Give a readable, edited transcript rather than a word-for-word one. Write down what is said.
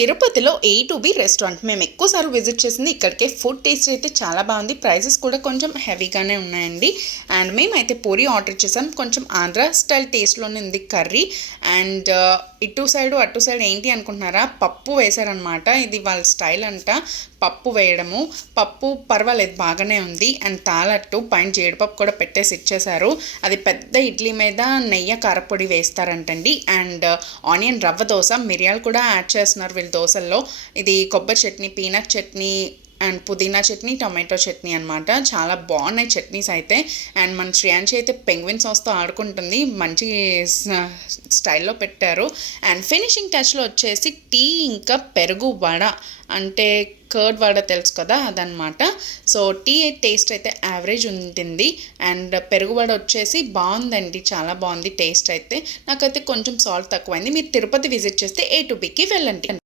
తిరుపతిలో A to be restaurant మేము ఎక్కువసార్లు విజిట్ చేసింది ఇక్కడికే. ఫుడ్ టేస్ట్ అయితే చాలా బాగుంది, ప్రైసెస్ కూడా కొంచెం హెవీగానే ఉన్నాయండి. అండ్ మేమైతే పూరి ఆర్డర్ చేసాం, కొంచెం ఆంధ్ర స్టైల్ టేస్ట్లోనే ఉంది కర్రీ. అండ్ ఇటు సైడ్ అటు సైడ్ ఏంటి అనుకుంటున్నారా, పప్పు వేశారనమాట. ఇది వాళ్ళ స్టైల్ అంట, పప్పు వేయడము. పప్పు పర్వాలేదు బాగానే ఉంది. అండ్ తాలట్టు పైన జీడిపప్పు కూడా పెట్టేసి ఇచ్చేశారు. అది పెద్ద ఇడ్లీ మీద నెయ్యి కారపొడి వేస్తారంటండి. అండ్ ఆనియన్ రవ్వ దోశ, మిరియాలు కూడా యాడ్ చేస్తున్నారు వీళ్ళ దోశల్లో. ఇది కొబ్బరి చట్నీ, పీనట్ చట్నీ అండ్ పుదీనా చట్నీ, టొమాటో చట్నీ అనమాట. చాలా బాగున్నాయి చట్నీస్ అయితే. అండ్ మన శ్రేయాంశి అయితే పెంగ్విన్ సాస్తో ఆడుకుంటుంది, మంచి స్టైల్లో పెట్టారు. అండ్ ఫినిషింగ్ టచ్లో వచ్చేసి టీ ఇంకా పెరుగు వడ, అంటే కర్డ్ వడ తెలుసు కదా, అదనమాట. సో టీ టేస్ట్ అయితే యావరేజ్ ఉంటుంది. అండ్ పెరుగు వడ వచ్చేసి బాగుందండి, చాలా బాగుంది టేస్ట్ అయితే. నాకైతే కొంచెం సాల్ట్ తక్కువైంది. మీరు తిరుపతి విజిట్ చేస్తే A to Bకి వెళ్ళండి.